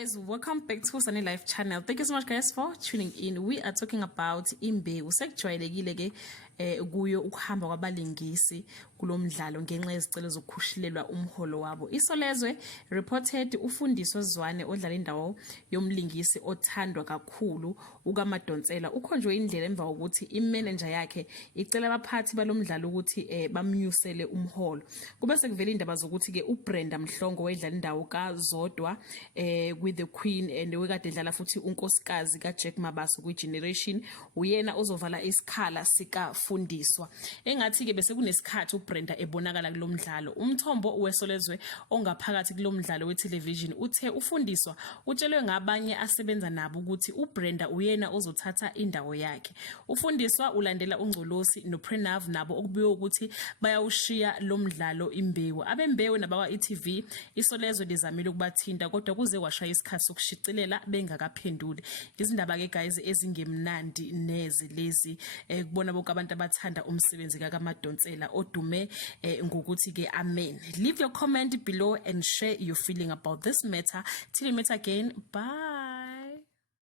guys, welcome back to Sunny Life channel. Thank you so much guys for tuning in. We are talking about Imbewu. Sekujwayelekile ke kuyo ukuhamba kwabalingisi kulomdlalo ngenxa yezicelo zokukhushilelwa umholo wabo. Isolezwe reported ufundiswa Zwane odlala indawo yomlingisi othandwa kakhulu uKaMadonsela ukhonjwe indlela emva ukuthi imanager yakhe icela abaphathi balomdlalo ukuthi bamnyusele umholo. Kube sekuvela indaba zokuthi ke uBrenda Mhlongo wedlala indawo kaZodwa with the Queen and wekade edlala futhi unkosikazi kaJack Mabaso kwiGeneration uyena ozovala isikhala sikafundiswa. Engathi ke bese kunesikhathi uBrenda ebonakala kulomdlalo. Umthombo wesolezwe ongaphakathi kulomdlalo wetelevision uthe ufundiswa utshelwe ngabanye asebenza nabo ukuthi uBrenda uyena ozothatha indawo yakhe. Ufundiswa ulandela uNgcolosi noPrenav nabo okubiwe ukuthi bayawushiya lomdlalo Imbewu. Abembewu nabakwa eTV isolezwe lizamile ukubathinta kodwa kuze kwashaya isikhathi sokushicilela bengakaphenduli. Izindaba ke guys ezingemnandi neze lezi kubona bonke abantu abathanda umsebenzi kaMadonsela odume ngokuthi ke amen. Leave your comment below and share your feeling about this matter. Till we meet again, bye.